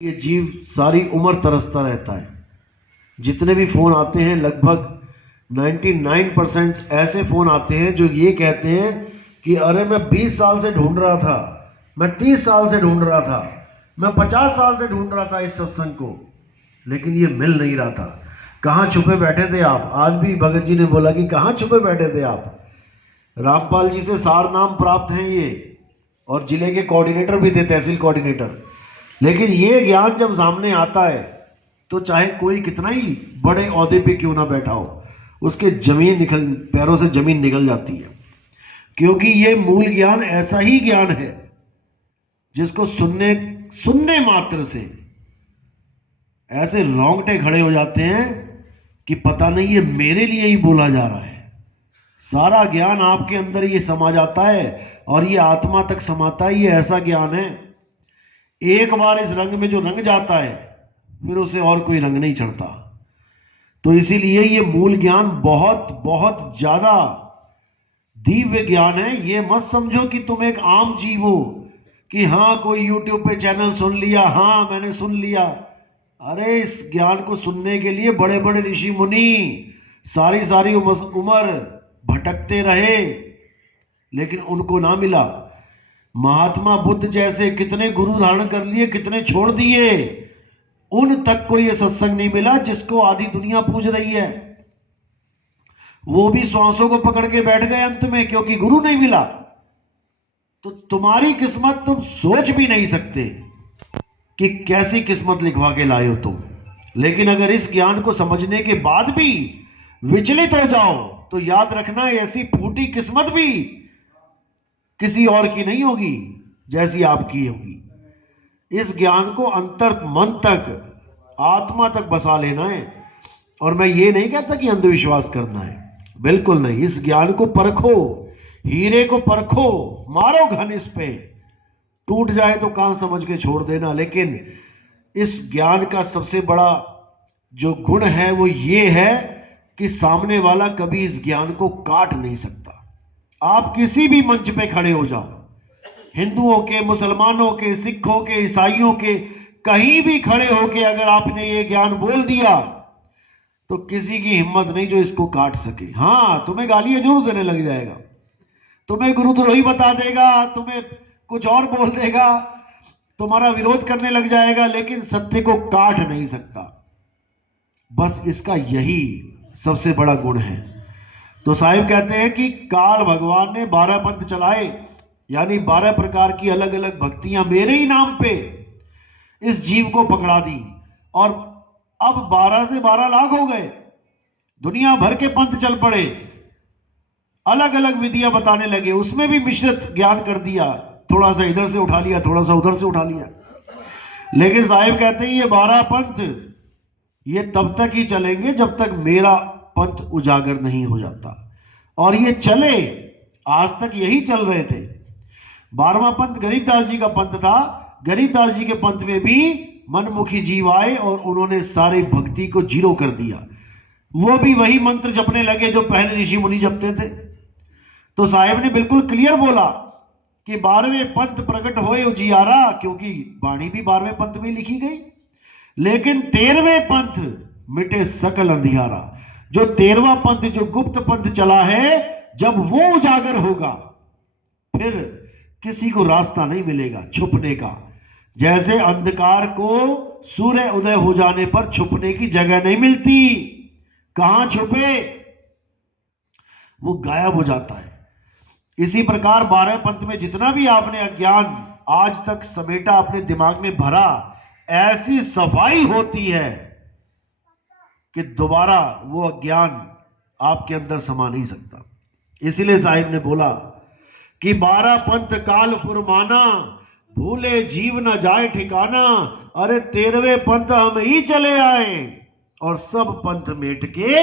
ये जीव सारी उम्र तरसता रहता है। जितने भी फोन आते हैं लगभग 99% ऐसे फोन आते हैं जो ये कहते हैं कि अरे मैं 20 साल से ढूंढ रहा था, मैं 30 साल से ढूंढ रहा था, मैं 50 साल से ढूंढ रहा था इस सत्संग को, लेकिन ये मिल नहीं रहा था। कहाँ छुपे बैठे थे आप? आज भी भगत जी ने बोला कि कहाँ छुपे बैठे थे आप। रामपाल जी से सार नाम प्राप्त हैं ये, और जिले के कोऑर्डिनेटर भी थे, तहसील कोऑर्डिनेटर। लेकिन ये ज्ञान जब सामने आता है तो चाहे कोई कितना ही बड़े ओहदे पे क्यों ना बैठा हो, उसके पैरों से जमीन निकल जाती है। क्योंकि ये मूल ज्ञान ऐसा ही ज्ञान है जिसको सुनने मात्र से ऐसे रोंगटे खड़े हो जाते हैं कि पता नहीं ये मेरे लिए ही बोला जा रहा है। सारा ज्ञान आपके अंदर ये समा जाता है और ये आत्मा तक समाता है। ये ऐसा ज्ञान है, एक बार इस रंग में जो रंग जाता है फिर उसे और कोई रंग नहीं चढ़ता। तो इसीलिए ये मूल ज्ञान बहुत बहुत ज्यादा दिव्य ज्ञान है। ये मत समझो कि तुम एक आम जीव हो कि हाँ कोई यूट्यूब पे चैनल सुन लिया, हाँ मैंने सुन लिया। अरे इस ज्ञान को सुनने के लिए बड़े बड़े ऋषि मुनि सारी उम्र भटकते रहे, लेकिन उनको ना मिला। महात्मा बुद्ध जैसे कितने गुरु धारण कर लिए, कितने छोड़ दिए, उन तक को यह सत्संग नहीं मिला जिसको आधी दुनिया पूज रही है। वो भी श्वासों को पकड़ के बैठ गए अंत में, क्योंकि गुरु नहीं मिला। तो तुम्हारी किस्मत तुम सोच भी नहीं सकते कि कैसी किस्मत लिखवा के लाए हो तुम। लेकिन अगर इस ज्ञान को समझने के बाद भी विचलित हो जाओ तो याद रखना, ऐसी फूटी किस्मत भी किसी और की नहीं होगी जैसी आपकी होगी। इस ज्ञान को अंतर मन तक, आत्मा तक बसा लेना है। और मैं ये नहीं कहता कि अंधविश्वास करना है, बिल्कुल नहीं। इस ज्ञान को परखो, हीरे को परखो, मारो घन इस पे, टूट जाए तो कान समझ के छोड़ देना। लेकिन इस ज्ञान का सबसे बड़ा जो गुण है वो ये है कि सामने वाला कभी इस ज्ञान को काट नहीं सकता। आप किसी भी मंच पे खड़े हो जाओ, हिंदुओं के, मुसलमानों के, सिखों के, ईसाइयों के, कहीं भी खड़े होके अगर आपने ये ज्ञान बोल दिया तो किसी की हिम्मत नहीं जो इसको काट सके। हाँ, तुम्हें गालियां जरूर देने लग जाएगा, तुम्हें गुरुद्रोही बता देगा, तुम्हें कुछ और बोल देगा, तुम्हारा विरोध करने लग जाएगा, लेकिन सत्य को काट नहीं सकता। बस इसका यही सबसे बड़ा गुण है। तो साहिब कहते हैं कि काल भगवान ने 12 पंथ चलाए, यानी 12 प्रकार की अलग अलग भक्तियां मेरे ही नाम पे इस जीव को पकड़ा दी। और अब 12 से 12 लाख हो गए, दुनिया भर के पंथ चल पड़े, अलग अलग विधियां बताने लगे, उसमें भी मिश्रित ज्ञान कर दिया, थोड़ा सा इधर से उठा लिया, थोड़ा सा उधर से उठा लिया। लेकिन साहिब कहते हैं ये 12 पंथ ये तब तक ही चलेंगे जब तक मेरा पंथ उजागर नहीं हो जाता। और ये चले, आज तक यही चल रहे थे। 12वां पंथ गरीबदास जी का पंथ था। गरीबदास जी के पंथ में भी मनमुखी जीव आए और उन्होंने सारी भक्ति को जीरो कर दिया। वो भी वही मंत्र जपने लगे जो पहले ऋषि मुनि जपते थे। तो साहिब ने बिल्कुल क्लियर बोला कि 12वें पंथ प्रकट होए उजियारा, क्योंकि वाणी भी 12वें पंथ में लिखी गई। लेकिन 13वें पंथ मिटे सकल अंधियारा। जो 13वां पंथ, जो गुप्त पंथ चला है, जब वो उजागर होगा फिर किसी को रास्ता नहीं मिलेगा छुपने का। जैसे अंधकार को सूर्य उदय हो जाने पर छुपने की जगह नहीं मिलती, कहां छुपे, वो गायब हो जाता है। इसी प्रकार 12 पंथ में जितना भी आपने अज्ञान आज तक समेटा, अपने दिमाग में भरा, ऐसी सफाई होती है कि दोबारा वो अज्ञान आपके अंदर समा नहीं सकता। इसलिए साहिब ने बोला कि 12 पंथ काल फुरमाना, भूले जीव न जाए ठिकाना। अरे 13वें पंथ हम ही चले आए और सब पंथ मेट के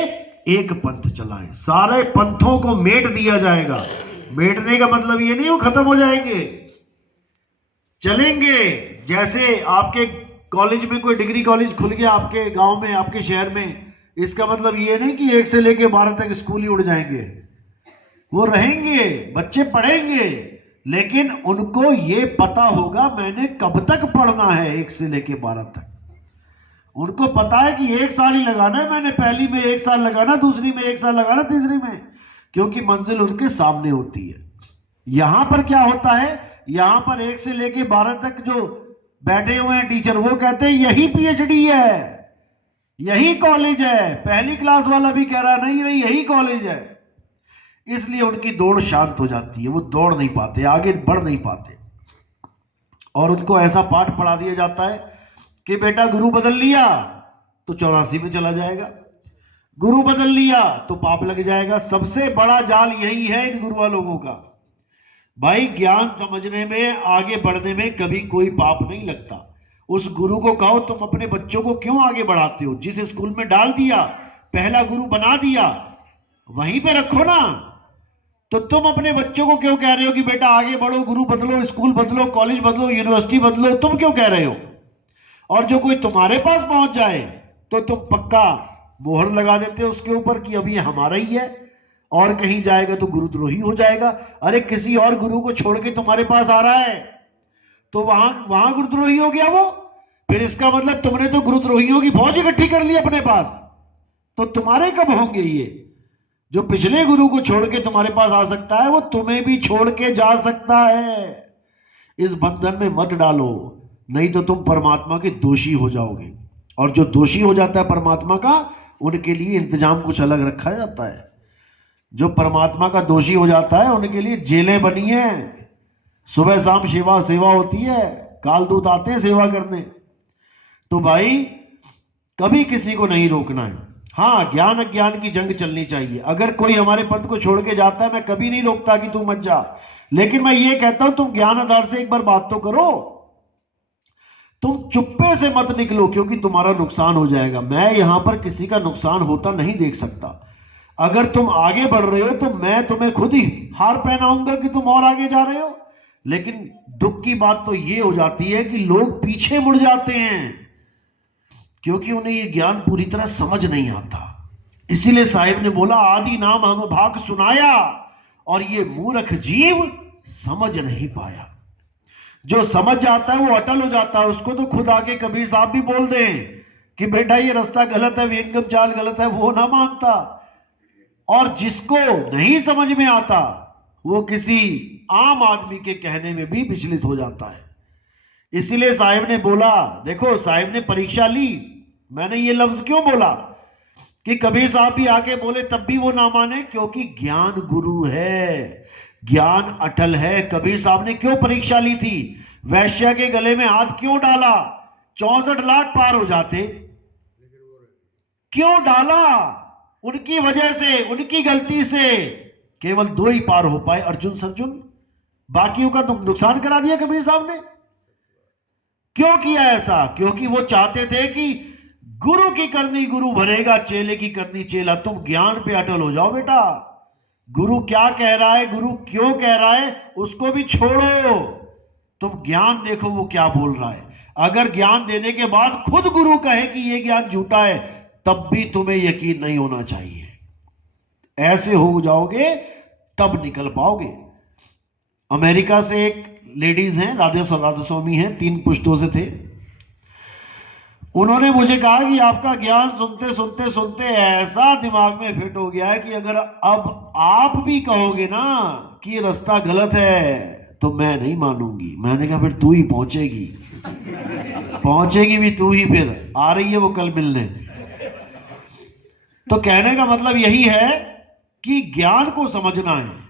एक पंथ चलाए। सारे पंथों को मेट दिया जाएगा। मेटने का मतलब ये नहीं वो खत्म हो जाएंगे, चलेंगे। जैसे आपके कॉलेज में कोई डिग्री कॉलेज खुल गया आपके गांव में, आपके शहर में, इसका मतलब ये नहीं कि 1 से लेके 12 तक स्कूल ही उड़ जाएंगे। वो रहेंगे, बच्चे पढ़ेंगे, लेकिन उनको ये पता होगा मैंने कब तक पढ़ना है, 1 से लेके 12 तक। उनको पता है कि 1 साल ही लगाना है, मैंने पहली में 1 साल लगाना, दूसरी में 1 साल लगाना, तीसरी में, क्योंकि मंजिल उनके सामने होती है। यहां पर क्या होता है, यहां पर 1 से लेके 12 तक जो बैठे हुए हैं टीचर, वो कहते हैं यही पीएचडी है, यही कॉलेज है। पहली क्लास वाला भी कह रहा है नहीं नहीं यही कॉलेज है। इसलिए उनकी दौड़ शांत हो जाती है, वो दौड़ नहीं पाते, आगे बढ़ नहीं पाते। और उनको ऐसा पाठ पढ़ा दिया जाता है कि बेटा गुरु बदल लिया तो 84 में चला जाएगा, गुरु बदल लिया तो पाप लग जाएगा। सबसे बड़ा जाल यही है इन गुरुआ लोगों का। भाई ज्ञान समझने में, आगे बढ़ने में कभी कोई पाप नहीं लगता। उस गुरु को कहो तुम अपने बच्चों को क्यों आगे बढ़ाते हो, जिस स्कूल में डाल दिया, पहला गुरु बना दिया, वहीं पे रखो ना। तो तुम अपने बच्चों को क्यों कह रहे हो कि बेटा आगे बढ़ो, गुरु बदलो, स्कूल बदलो, कॉलेज बदलो, यूनिवर्सिटी बदलो, तुम क्यों कह रहे हो? और जो कोई तुम्हारे पास पहुंच जाए तो तुम पक्का मोहर लगा देते हो उसके ऊपर कि अभी हमारा ही है, और कहीं जाएगा तो गुरुद्रोही हो जाएगा। अरे किसी और गुरु को छोड़ के तुम्हारे पास आ रहा है तो वहां गुरुद्रोही हो गया वो। फिर इसका मतलब तुमने तो गुरुद्रोहियों की फौज इकट्ठी कर ली अपने पास, तो तुम्हारे कब होंगे ये? जो पिछले गुरु को छोड़ के तुम्हारे पास आ सकता है वो तुम्हें भी छोड़ के जा सकता है। इस बंधन में मत डालो, नहीं तो तुम परमात्मा के दोषी हो जाओगे। और जो दोषी हो जाता है परमात्मा का, उनके लिए इंतजाम कुछ अलग रखा जाता है। जो परमात्मा का दोषी हो जाता है उनके लिए जेलें बनी है, सुबह शाम सेवा होती है, कालदूत आते हैं सेवा करने। तो भाई कभी किसी को नहीं रोकना है। हाँ, ज्ञान अज्ञान की जंग चलनी चाहिए। अगर कोई हमारे पंथ को छोड़ के जाता है, मैं कभी नहीं रोकता कि तू मत जा, लेकिन मैं ये कहता हूं तुम ज्ञान आधार से एक बार बात तो करो। तुम चुप्पे से मत निकलो, क्योंकि तुम्हारा नुकसान हो जाएगा। मैं यहां पर किसी का नुकसान होता नहीं देख सकता। अगर तुम आगे बढ़ रहे हो तो मैं तुम्हें खुद ही हार पहनाऊंगा कि तुम और आगे जा रहे हो। लेकिन दुख की बात तो ये हो जाती है कि लोग पीछे मुड़ जाते हैं, क्योंकि उन्हें ये ज्ञान पूरी तरह समझ नहीं आता। इसीलिए साहिब ने बोला आदि नाम हम भाग सुनाया, और ये मूर्ख जीव समझ नहीं पाया। जो समझ जाता है वो अटल हो जाता है। उसको तो खुद आके कबीर साहब भी बोल दें कि बेटा ये रास्ता गलत है, विहंगम चाल गलत है, वो ना मानता। और जिसको नहीं समझ में आता वो किसी आम आदमी के कहने में भी विचलित हो जाता है। इसीलिए साहिब ने बोला, देखो साहिब ने परीक्षा ली। मैंने ये लफ्ज क्यों बोला कि कबीर साहब भी आके बोले तब भी वो ना माने, क्योंकि ज्ञान गुरु है, ज्ञान अटल है। कबीर साहब ने क्यों परीक्षा ली थी? वैश्या के गले में हाथ क्यों डाला? 64 लाख पार हो जाते, क्यों डाला? उनकी वजह से, उनकी गलती से केवल 2 ही पार हो पाए, अर्जुन सर्जुन। बाकियों का नुकसान करा दिया कबीर साहब ने। क्यों किया ऐसा? क्योंकि वो चाहते थे कि गुरु की करनी गुरु भरेगा, चेले की करनी चेला। तुम ज्ञान पे अटल हो जाओ बेटा। गुरु क्या कह रहा है, गुरु क्यों कह रहा है, उसको भी छोड़ो। तुम ज्ञान देखो वो क्या बोल रहा है। अगर ज्ञान देने के बाद खुद गुरु कहे कि ये ज्ञान झूठा है, तब भी तुम्हें यकीन नहीं होना चाहिए। ऐसे हो जाओगे तब निकल पाओगे। अमेरिका से एक लेडीज हैं, राधा स्वामी हैं, 3 पुश्तों से थे। उन्होंने मुझे कहा कि आपका ज्ञान सुनते सुनते सुनते ऐसा दिमाग में फिट हो गया है कि अगर अब आप भी कहोगे ना कि ये रास्ता गलत है तो मैं नहीं मानूंगी। मैंने कहा फिर तू ही पहुंचेगी, पहुंचेगी भी तू ही। फिर आ रही है वो कल मिलने। तो कहने का मतलब यही है कि ज्ञान को समझना है।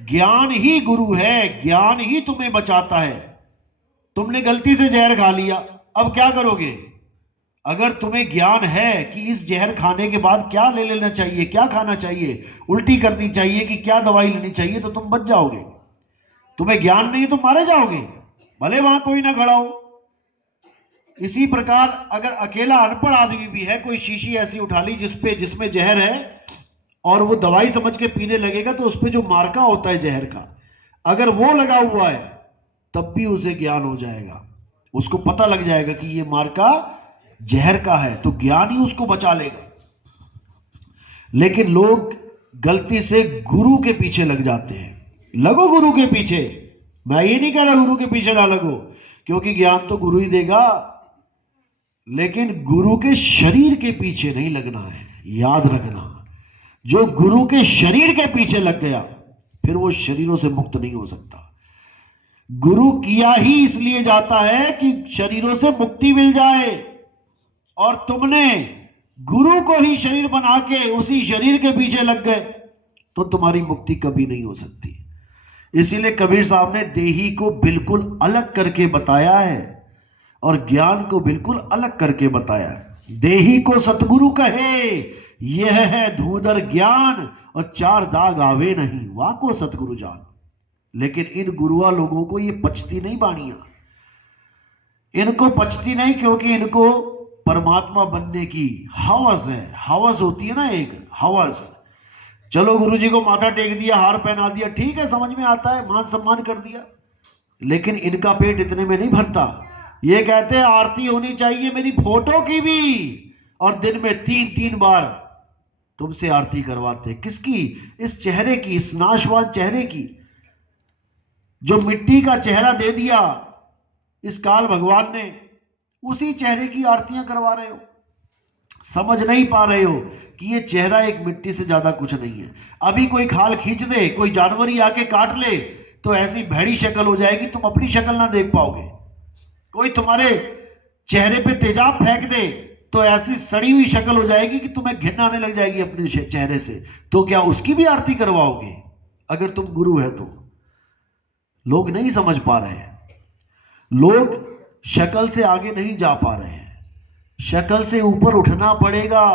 ज्ञान ही गुरु है, ज्ञान ही तुम्हें बचाता है। तुमने गलती से जहर खा लिया, अब क्या करोगे? अगर तुम्हें ज्ञान है कि इस जहर खाने के बाद क्या ले लेना चाहिए, क्या खाना चाहिए, उल्टी करनी चाहिए कि क्या दवाई लेनी चाहिए, तो तुम बच जाओगे। तुम्हें ज्ञान नहीं तो मारे जाओगे, भले वहां कोई ना खड़ा हो। इसी प्रकार अगर अकेला अनपढ़ आदमी भी है, कोई शीशी ऐसी उठा ली जिसमें जहर है और वो दवाई समझ के पीने लगेगा, तो उस पर जो मार्का होता है जहर का, अगर वो लगा हुआ है तब भी उसे ज्ञान हो जाएगा। उसको पता लग जाएगा कि ये मार्का जहर का है, तो ज्ञान ही उसको बचा लेगा। लेकिन लोग गलती से गुरु के पीछे लग जाते हैं। लगो गुरु के पीछे, मैं ये नहीं कह रहा गुरु के पीछे ना लगो, क्योंकि ज्ञान तो गुरु ही देगा, लेकिन गुरु के शरीर के पीछे नहीं लगना है। याद रखना, जो गुरु के शरीर के पीछे लग गया फिर वो शरीरों से मुक्त नहीं हो सकता। गुरु किया ही इसलिए जाता है कि शरीरों से मुक्ति मिल जाए, और तुमने गुरु को ही शरीर बना के उसी शरीर के पीछे लग गए तो तुम्हारी मुक्ति कभी नहीं हो सकती। इसीलिए कबीर साहब ने देही को बिल्कुल अलग करके बताया है और ज्ञान को बिल्कुल अलग करके बताया है। देही को सतगुरु कहे, यह है धूधर ज्ञान, और चार दाग आवे नहीं, वाह को सतगुरु जान। लेकिन इन गुरुआ लोगों को ये पचती नहीं बाणियां, इनको पचती नहीं, क्योंकि इनको परमात्मा बनने की हवस है। हवस होती है ना एक हवस। चलो गुरुजी को माथा टेक दिया, हार पहना दिया, ठीक है, समझ में आता है, मान सम्मान कर दिया, लेकिन इनका पेट इतने में नहीं भरता। ये कहते हैं आरती होनी चाहिए मेरी फोटो की भी, और दिन में 3-3 बार तुमसे आरती करवाते। किसकी? इस चेहरे की, इस नाशवान चेहरे की, जो मिट्टी का चेहरा दे दिया इस काल भगवान ने, उसी चेहरे की आरतियां करवा रहे हो। समझ नहीं पा रहे हो कि ये चेहरा एक मिट्टी से ज्यादा कुछ नहीं है। अभी कोई खाल खींच दे, कोई जानवर ही आके काट ले तो ऐसी भैड़ी शक्ल हो जाएगी तुम अपनी शक्ल ना देख पाओगे। कोई तुम्हारे चेहरे पे तेजाब फेंक दे तो ऐसी सड़ी हुई शक्ल हो जाएगी कि तुम्हें घिन आने लग जाएगी अपने चेहरे से। तो क्या उसकी भी आरती करवाओगे अगर तुम गुरु है तो? लोग नहीं समझ पा रहे हैं, लोग शक्ल से आगे नहीं जा पा रहे हैं। शक्ल से ऊपर उठना पड़ेगा,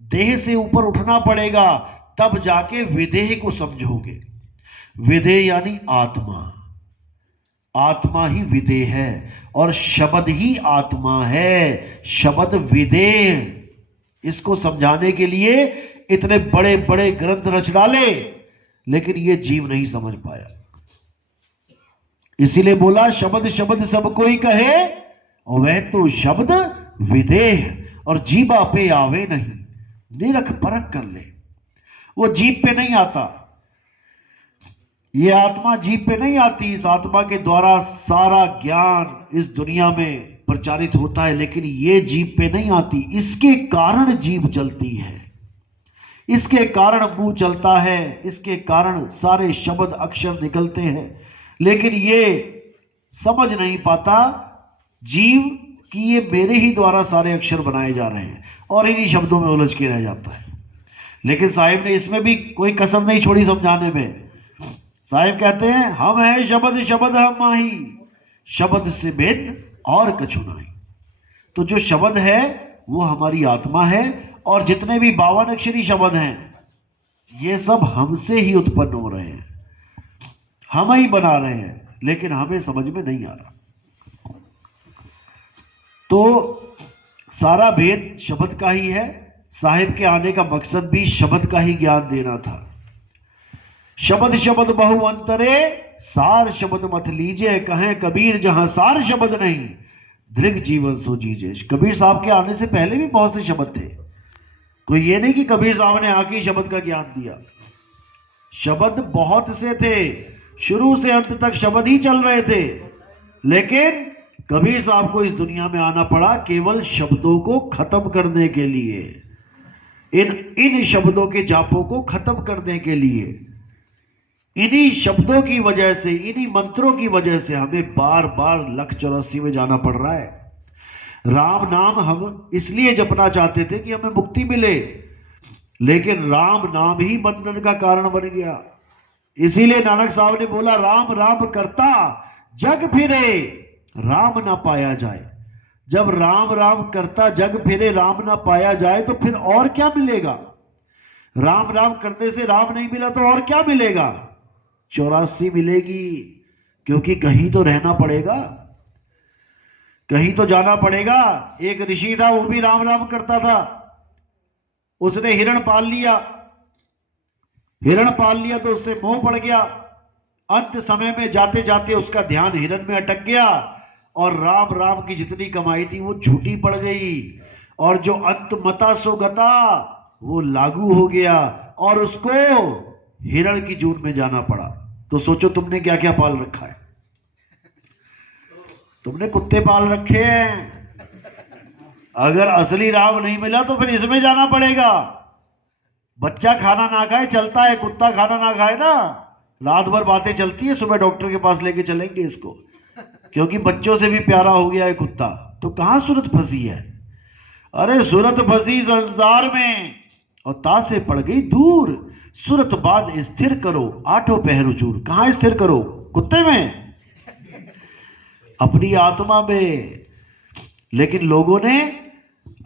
देह से ऊपर उठना पड़ेगा, तब जाके विदेह को समझोगे। विदेह यानी आत्मा, आत्मा ही विदेह है और शब्द ही आत्मा है, शब्द विदेह। इसको समझाने के लिए इतने बड़े बड़े ग्रंथ रच डाले, लेकिन ये जीव नहीं समझ पाया। इसीलिए बोला शब्द शब्द सब कोई कहे, और वह तो शब्द विदेह और जीबा पे आवे नहीं, निरख परख कर ले। वो जीभ पे नहीं आता, ये आत्मा जीभ पे नहीं आती। इस आत्मा के द्वारा सारा ज्ञान इस दुनिया में प्रचारित होता है, लेकिन ये जीभ पे नहीं आती। इसके कारण जीभ चलती है, इसके कारण मुंह चलता है, इसके कारण सारे शब्द अक्षर निकलते हैं, लेकिन ये समझ नहीं पाता जीव कि ये मेरे ही द्वारा सारे अक्षर बनाए जा रहे हैं, और इन्हीं शब्दों में उलझ के रह जाता है। लेकिन साहिब ने इसमें भी कोई कसर नहीं छोड़ी समझाने में। साहिब कहते हैं हम है शब्द शब्द हम माही, शब्द से भेद और कछु नहीं। तो जो शब्द है वो हमारी आत्मा है, और जितने भी 52 अक्षरी शब्द हैं ये सब हमसे ही उत्पन्न हो रहे हैं, हम ही बना रहे हैं, लेकिन हमें समझ में नहीं आ रहा। तो सारा भेद शब्द का ही है। साहिब के आने का मकसद भी शब्द का ही ज्ञान देना था। शब्द शब्द बहु अंतरे, सार शब्द मत लीजिए, कहें कबीर जहां सार शब्द नहीं, दृग जीवन सो जीजिए। कबीर साहब के आने से पहले भी बहुत से शब्द थे, तो ये नहीं कि कबीर साहब ने आके शब्द का ज्ञान दिया। शब्द बहुत से थे, शुरू से अंत तक शब्द ही चल रहे थे, लेकिन कबीर साहब को इस दुनिया में आना पड़ा केवल शब्दों को खत्म करने के लिए, इन शब्दों के जापों को खत्म करने के लिए। इन्हीं शब्दों की वजह से, इन्हीं मंत्रों की वजह से हमें बार बार लख 84 में जाना पड़ रहा है। राम नाम हम इसलिए जपना चाहते थे कि हमें मुक्ति मिले, लेकिन राम नाम ही बंधन का कारण बन गया। इसीलिए नानक साहब ने बोला राम राम करता जग फिरे, राम ना पाया जाए। जब राम राम करता जग फिरे, राम ना पाया जाए, तो फिर और क्या मिलेगा? राम राम करने से राम नहीं मिला तो और क्या मिलेगा? 84 मिलेगी, क्योंकि कहीं तो रहना पड़ेगा, कहीं तो जाना पड़ेगा। एक ऋषि था, वो भी राम राम करता था, उसने हिरण पाल लिया, हिरण पाल लिया तो उससे मोह पड़ गया। अंत समय में जाते जाते उसका ध्यान हिरण में अटक गया, और राम राम की जितनी कमाई थी वो झूठी पड़ गई, और जो अंत मता सो गता वो लागू हो गया, और उसको हिरण की जून में जाना पड़ा। तो सोचो तुमने क्या क्या पाल रखा है। तुमने कुत्ते पाल रखे हैं। अगर असली राम नहीं मिला तो फिर इसमें जाना पड़ेगा। बच्चा खाना ना खाए चलता है, कुत्ता खाना ना खाए ना, रात भर बातें चलती है, सुबह डॉक्टर के पास लेके चलेंगे इसको, क्योंकि बच्चों से भी प्यारा हो गया है कुत्ता। तो कहां सूरत फंसी है? अरे सूरत फंसी संसार में और ता से पड़ गई दूर। सूरत बाद स्थिर करो आठों पहर चूर। कहां स्थिर करो? कुत्ते में, अपनी आत्मा में। लेकिन लोगों ने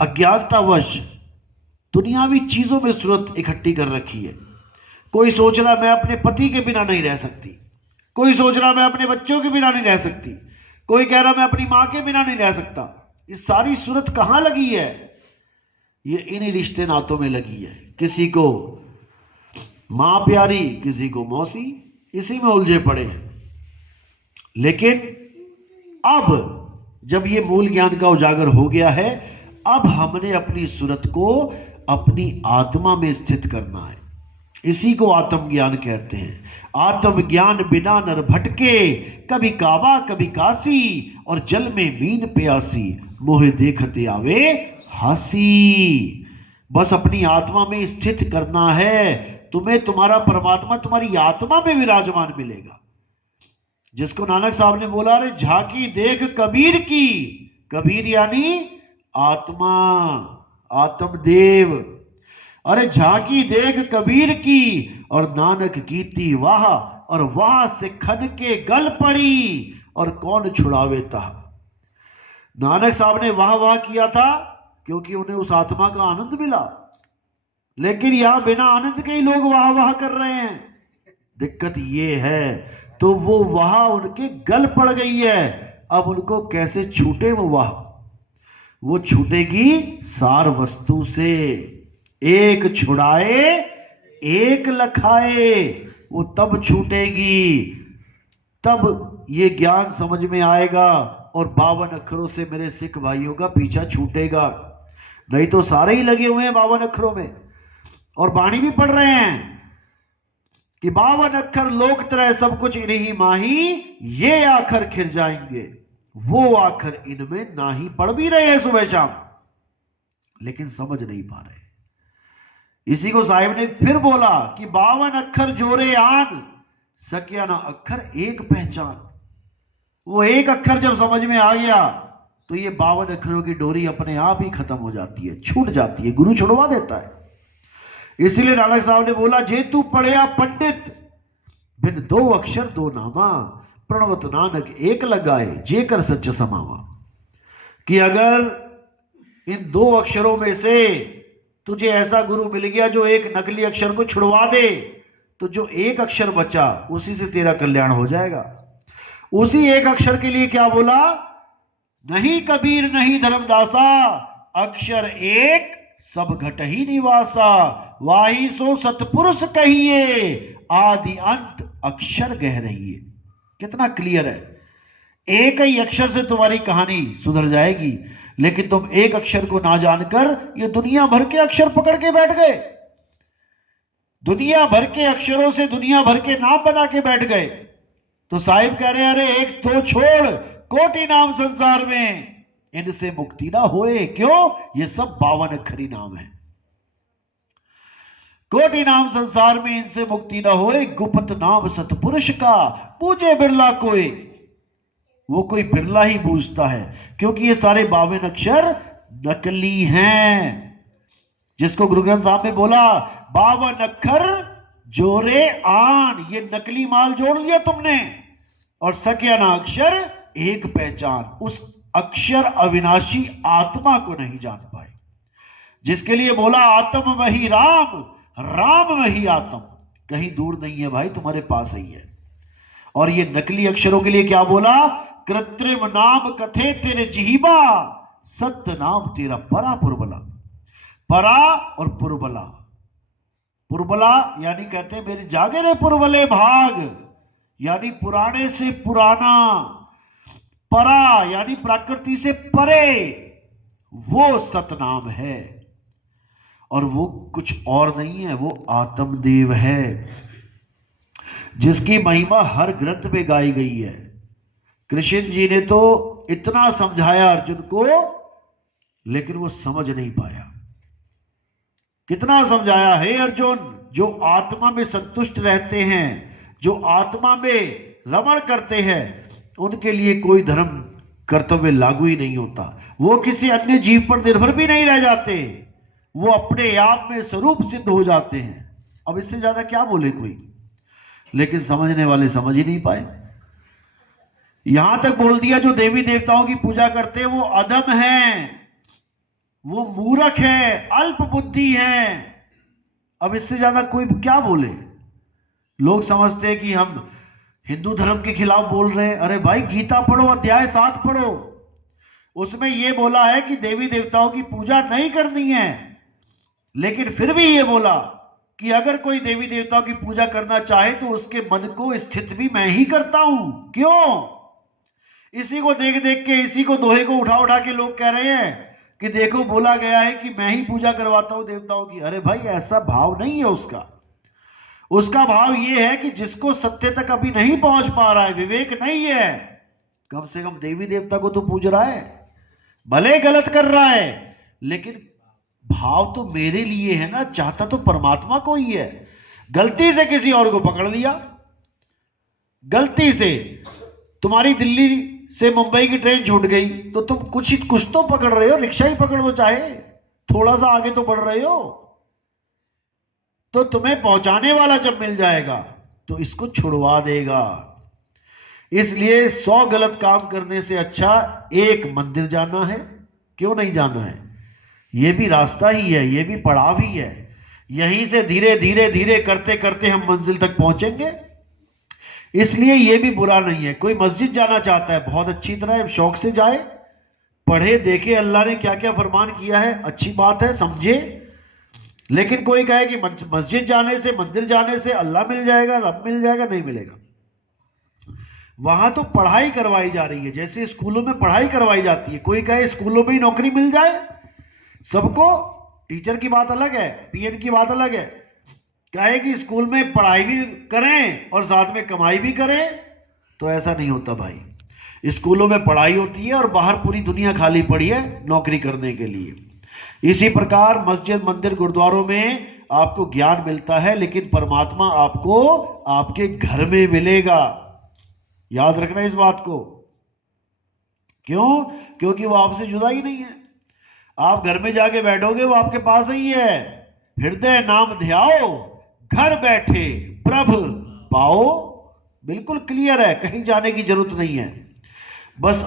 अज्ञानतावश दुनियावी चीजों में सूरत इकट्ठी कर रखी है। कोई सोच रहा मैं अपने पति के बिना नहीं रह सकती, कोई सोच रहा मैं अपने बच्चों के बिना नहीं रह सकती, कोई कह रहा मैं अपनी मां के बिना नहीं रह सकता। ये सारी सूरत कहां लगी है? ये इन्हीं रिश्ते नातों में लगी है। किसी को मां प्यारी, किसी को मौसी, इसी में उलझे पड़े हैं। लेकिन अब जब ये मूल ज्ञान का उजागर हो गया है, अब हमने अपनी सूरत को अपनी आत्मा में स्थित करना है। इसी को आत्मज्ञान कहते हैं। आत्मज्ञान बिना नर भटके, कभी काबा कभी काशी, और जल में मीन प्यासी, मोहे देखते आवे हासी। बस अपनी आत्मा में स्थित करना है। तुम्हें तुम्हारा परमात्मा तुम्हारी आत्मा में विराजमान मिलेगा। जिसको नानक साहब ने बोला, अरे झांकी देख कबीर की। कबीर यानी आत्मा, आत्मदेव। अरे झांकी देख कबीर की, और नानक कीती वाह, और वाह से खन के गल पड़ी, और कौन छुड़ावे ता। नानक साहब ने वाह वाह किया था क्योंकि उन्हें उस आत्मा का आनंद मिला। लेकिन यहां बिना आनंद के ही लोग वाह वाह कर रहे हैं। दिक्कत ये है, तो वो वाह उनके गल पड़ गई है। अब उनको कैसे छूटे वो वाह? वो छूटेगी सार वस्तु से। एक छुड़ाए एक लखाए, वो तब छूटेगी, तब ये ज्ञान समझ में आएगा और 52 अक्षरों से मेरे सिख भाइयों का पीछा छूटेगा। नहीं तो सारे ही लगे हुए हैं 52 अक्षरों में, और बाणी भी पढ़ रहे हैं कि 52 अक्षर लोक तरह सब कुछ इन्हीं माही, ये आखर खिर जाएंगे। वो आखर इनमें ना ही पढ़ भी रहे हैं सुबह शाम, लेकिन समझ नहीं पा रहे। इसी को साहिब ने फिर बोला कि 52 अक्षर जोरे आन, सकिया ना अक्षर एक पहचान। वो एक अक्षर जब समझ में आ गया तो ये 52 अक्षरों की डोरी अपने आप ही खत्म हो जाती है, छूट जाती है, गुरु छुड़वा देता है। इसीलिए नानक साहब ने बोला, जे तू पढ़िया पंडित, बिन 2 अक्षर 2 नामा, प्रणवत नानक एक लगाए, जेकर सच समावा। कि अगर इन 2 अक्षरों में से तुझे ऐसा गुरु मिल गया जो एक नकली अक्षर को छुड़वा दे, तो जो एक अक्षर बचा उसी से तेरा कल्याण हो जाएगा। उसी एक अक्षर के लिए क्या बोला? नहीं कबीर नहीं धर्मदासा, अक्षर एक सब घट ही निवासा, वाही सो सतपुरुष कहिए, आदि अंत अक्षर गह रहिए। कितना क्लियर है। एक ही अक्षर से तुम्हारी कहानी सुधर जाएगी, लेकिन तुम एक अक्षर को ना जानकर ये दुनिया भर के अक्षर पकड़ के बैठ गए, दुनिया भर के अक्षरों से दुनिया भर के नाम बना के बैठ गए। तो साहिब कह रहे, अरे एक तो छोड़, कोटि नाम संसार में, इनसे मुक्ति ना होए। क्यों? ये सब 52 अक्षरी नाम है। कोटि नाम संसार में इनसे मुक्ति ना होए, गुप्त नाम सतपुरुष का, पूजे बिरला कोई। वो कोई बिरला ही पूछता है, क्योंकि ये सारे 52 अक्षर नकली हैं। जिसको गुरु ग्रंथ साहब ने बोला 52 अक्षर जोरे आन, ये नकली माल जोड़ लिया तुमने, और सकिया ना अक्षर एक पहचान। उस अक्षर अविनाशी आत्मा को नहीं जान पाए, जिसके लिए बोला आत्म वही राम, राम वही आत्म। कहीं दूर नहीं है भाई, तुम्हारे पास ही है। और ये नकली अक्षरों के लिए क्या बोला? कृत्रिम नाम कथे तेरे जिहिबा, सत्य नाम तेरा परा पुरबला। परा और पुरबला, पुरबला यानी कहते हैं मेरे जागे रे पुरबले भाग, यानी पुराने से पुराना। परा यानी प्रकृति से परे, वो सतनाम है। और वो कुछ और नहीं है, वो आत्मदेव है। जिसकी महिमा हर ग्रंथ में गाई गई है। कृष्ण जी ने तो इतना समझाया अर्जुन को, लेकिन वो समझ नहीं पाया। कितना समझाया, हे अर्जुन, जो आत्मा में संतुष्ट रहते हैं, जो आत्मा में रमण करते हैं, उनके लिए कोई धर्म कर्तव्य लागू ही नहीं होता। वो किसी अन्य जीव पर निर्भर भी नहीं रह जाते, वो अपने आप में स्वरूप सिद्ध हो जाते हैं। अब इससे ज्यादा क्या बोले कोई, लेकिन समझने वाले समझ ही नहीं पाए। यहां तक बोल दिया जो देवी देवताओं की पूजा करते हैं वो अधम हैं, वो मूर्ख है, अल्प बुद्धि है। अब इससे ज्यादा कोई क्या बोले। लोग समझते हैं कि हम हिंदू धर्म के खिलाफ बोल रहे हैं। अरे भाई, गीता पढ़ो, अध्याय 7 पढ़ो, उसमें यह बोला है कि देवी देवताओं की पूजा नहीं करनी है, लेकिन फिर भी यह बोला कि अगर कोई देवी देवताओं की पूजा करना चाहे तो उसके मन को स्थित भी मैं ही करता हूं। क्यों? इसी को देख देख के, इसी को दोहे को उठा उठा के लोग कह रहे हैं कि देखो बोला गया है कि मैं ही पूजा करवाता हूं देवताओं की। अरे भाई, ऐसा भाव नहीं है उसका। उसका भाव यह है कि जिसको सत्य तक अभी नहीं पहुंच पा रहा है, विवेक नहीं है, कम से कम देवी देवता को तो पूज रहा है। भले गलत कर रहा है, लेकिन भाव तो मेरे लिए है ना, चाहता तो परमात्मा को ही है। गलती से किसी और को पकड़ लिया, गलती से तुम्हारी दिल्ली से मुंबई की ट्रेन छूट गई तो तुम कुछ तो पकड़ रहे हो, रिक्शा ही पकड़ लो, चाहे थोड़ा सा आगे तो बढ़ रहे हो। तो तुम्हें पहुंचाने वाला जब मिल जाएगा तो इसको छुड़वा देगा। इसलिए 100 गलत काम करने से अच्छा एक मंदिर जाना है। क्यों नहीं जाना है? यह भी रास्ता ही है, यह भी पड़ाव ही है। यहीं से धीरे धीरे धीरे करते करते हम मंजिल तक पहुंचेंगे। इसलिए यह भी बुरा नहीं है। कोई मस्जिद जाना चाहता है, बहुत अच्छी तरह शौक से जाए, पढ़े, देखे अल्लाह ने क्या क्या फरमान किया है, अच्छी बात है, समझे। लेकिन कोई कहे कि मस्जिद जाने से, मंदिर जाने से अल्लाह मिल जाएगा, रब मिल जाएगा, नहीं मिलेगा। वहां तो पढ़ाई करवाई जा रही है, जैसे स्कूलों में पढ़ाई करवाई जाती है। कोई कहे स्कूलों में ही नौकरी मिल जाए सबको, टीचर की बात अलग है, पीएन की बात अलग है। कहे कि स्कूल में पढ़ाई भी करें और साथ में कमाई भी करें, तो ऐसा नहीं होता भाई। स्कूलों में पढ़ाई होती है और बाहर पूरी दुनिया खाली पड़ी है नौकरी करने के लिए। इसी प्रकार मस्जिद, मंदिर, गुरुद्वारों में आपको ज्ञान मिलता है, लेकिन परमात्मा आपको आपके घर में मिलेगा। याद रखना इस बात को। क्यों? क्योंकि वो आपसे जुदा ही नहीं है। आप घर में जाके बैठोगे, वो आपके पास ही है। हृदय नाम ध्याओ, घर बैठे प्रभु पाओ। बिल्कुल क्लियर है, कहीं जाने की जरूरत नहीं है। बस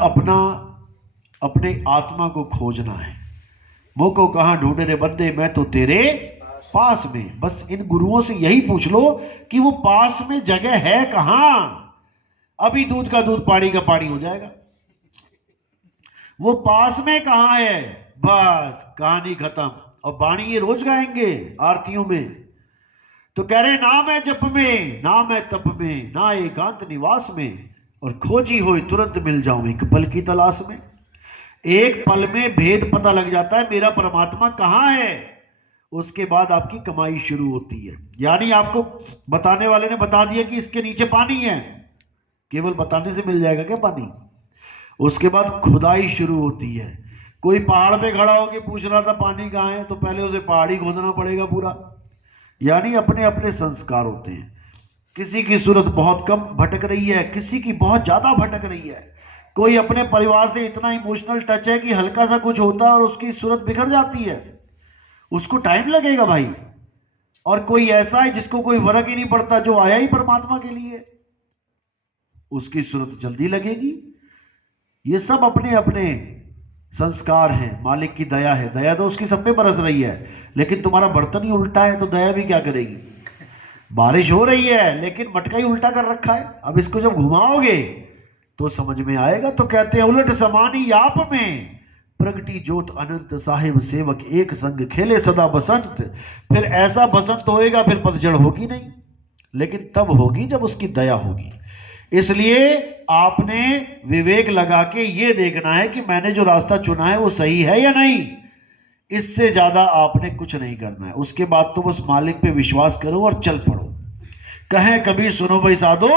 अपने आत्मा को खोजना है। वो को कहां ढूंढे रे बंदे, मैं तो तेरे पास में। बस इन गुरुओं से यही पूछ लो कि वो पास में जगह है कहां। अभी दूध का दूध, पानी का पानी हो जाएगा। वो पास में कहां है, बस कहानी खत्म। और बाणी ये रोज गाएंगे आरतियों में। तो कह रहे नाम है जप में, नाम है तप में, ना एकांत निवास में, और खोजी हो तुरंत मिल जाऊं एक पल की तलाश में। एक पल में भेद पता लग जाता है मेरा परमात्मा कहां है। उसके बाद आपकी कमाई शुरू होती है। यानी आपको बताने वाले ने बता दिया कि इसके नीचे पानी है, केवल बताने से मिल जाएगा क्या पानी? उसके बाद खुदाई शुरू होती है। कोई पहाड़ पे खड़ा होकर पूछ रहा था पानी कहां है, तो पहले उसे पहाड़ी खोदना पड़ेगा पूरा। यानी अपने अपने संस्कार होते हैं। किसी की सूरत बहुत कम भटक रही है, किसी की बहुत ज्यादा भटक रही है। कोई अपने परिवार से इतना इमोशनल टच है कि हल्का सा कुछ होता है और उसकी सूरत बिखर जाती है, उसको टाइम लगेगा भाई। और कोई ऐसा है जिसको कोई फर्क ही नहीं पड़ता, जो आया ही परमात्मा के लिए, उसकी सूरत जल्दी लगेगी। ये सब अपने अपने संस्कार हैं, मालिक की दया है। दया तो उसकी सब पे बरस रही है, लेकिन तुम्हारा बर्तन ही उल्टा है तो दया भी क्या करेगी? बारिश हो रही है लेकिन मटका ही उल्टा कर रखा है। अब इसको जब घुमाओगे तो समझ में आएगा। तो कहते हैं उलट समानी आप में प्रगटी ज्योत अनंत, साहिब सेवक एक संग खेले सदा बसंत। फिर ऐसा बसंत होएगा, फिर पतझड़ होगी नहीं, लेकिन तब होगी जब उसकी दया होगी। इसलिए आपने विवेक लगा के ये देखना है कि मैंने जो रास्ता चुना है वो सही है या नहीं। इससे ज्यादा आपने कुछ नहीं करना है। उसके बाद तो बस मालिक पे विश्वास करो और चल पड़ो। कहें कबीर सुनो भाई साधो,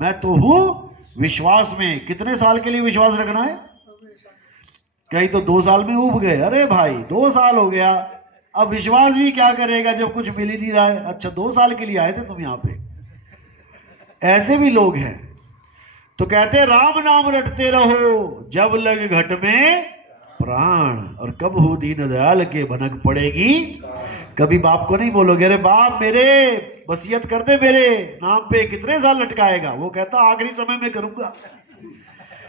मैं तो हूं विश्वास में। कितने साल के लिए विश्वास रखना है? कहीं तो 2 साल में उब गए। अरे भाई 2 साल हो गया, अब विश्वास भी क्या करेगा जब कुछ मिल ही नहीं रहा है। अच्छा 2 साल के लिए आए थे तुम यहां पे। ऐसे भी लोग हैं। तो कहते राम नाम रटते रहो जब लग घट में प्राण, और कब हो दीन दयाल के भनक पड़ेगी। कभी बाप को नहीं बोलोगे अरे बाप मेरे वसीयत कर दे मेरे नाम पे, कितने साल लटकाएगा? वो कहता आखिरी समय में करूंगा,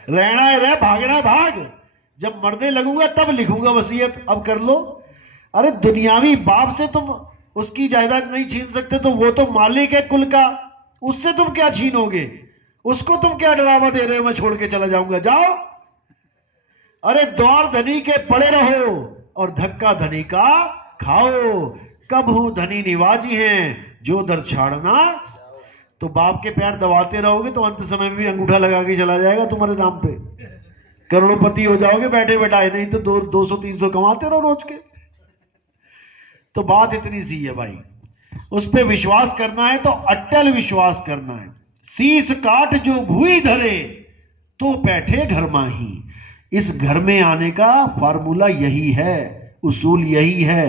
रहना है रह, भागना है भाग, जब मरने लगूंगा तब लिखूंगा वसीयत, अब कर लो। अरे दुनियावी बाप से तुम उसकी जायदाद नहीं छीन सकते, तो वो तो मालिक है कुल का, उससे तुम क्या छीनोगे? उसको तुम क्या डरावा दे रहे हो मैं छोड़ के चला जाऊंगा? जाओ। अरे द्वार धनी के पड़े रहो और धक्का धनी का खाओ, कब हूं धनी निवाजी हैं जो दर छाड़ना। तो बाप के पैर दबाते रहोगे तो अंत समय में भी अंगूठा लगा के चला जाएगा तुम्हारे नाम पे, करोड़पति हो जाओगे बैठे बैठाए, नहीं तो 200-300 कमाते रहो रोज के। तो बात इतनी सी है भाई, उस पर विश्वास करना है तो अटल विश्वास करना है। शीश काट जो भूई धरे तो बैठे घर माही। इस घर में आने का फार्मूला यही है, उसूल यही है।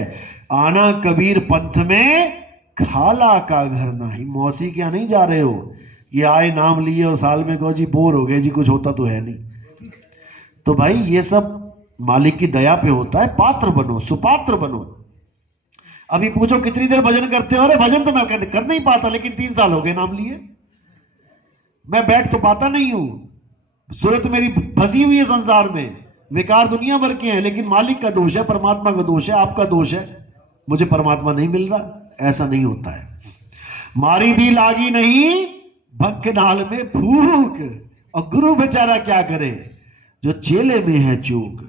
आना कबीर पंथ में खाला का घर नहीं। मौसी क्या नहीं जा रहे हो, ये आए नाम लिए और साल में कहो जी बोर हो गए जी, कुछ होता तो है नहीं। तो भाई ये सब मालिक की दया पे होता है। पात्र बनो, सुपात्र बनो। अभी पूछो कितनी देर भजन करते हो? अरे भजन तो मैं कर नहीं पाता, लेकिन 3 साल हो गए नाम लिए, मैं बैठ तो पाता नहीं हूं। सूरत मेरी फंसी हुई है संसार में, विकार दुनिया भर के हैं, लेकिन मालिक का दोष है, परमात्मा का दोष है, आपका दोष है, मुझे परमात्मा नहीं मिल रहा। ऐसा नहीं होता है। मारी दी लागी नहीं भक्के नाल में फूक, और गुरु बेचारा क्या करे जो चेले में है चूक।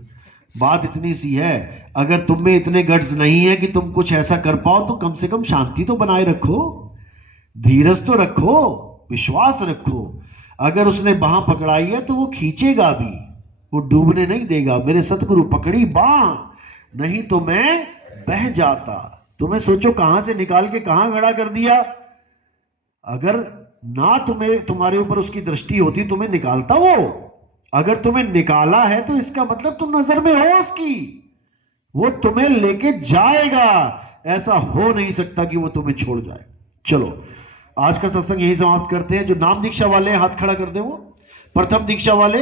बात इतनी सी है, अगर तुम में इतने गट्स नहीं है कि तुम कुछ ऐसा कर पाओ, तो कम से कम शांति तो बनाए रखो, धीरज तो रखो, विश्वास रखो। अगर उसने बाह पकड़ाई है तो वो खींचेगा भी, वो डूबने नहीं देगा। मेरे सतगुरु पकड़ी बाह, नहीं तो मैं बह जाता। तुम्हें सोचो कहां से निकाल के कहां खड़ा कर दिया। अगर ना तुम्हारे ऊपर उसकी दृष्टि होती, तुम्हें निकालता वो। अगर तुम्हें निकाला है तो इसका मतलब तुम नजर में हो उसकी, वो तुम्हें लेके जाएगा। ऐसा हो नहीं सकता कि वो तुम्हें छोड़ जाए। चलो आज का सत्संग यही समाप्त करते हैं। जो नाम दीक्षा वाले हाथ खड़ा कर दे, वो प्रथम दीक्षा वाले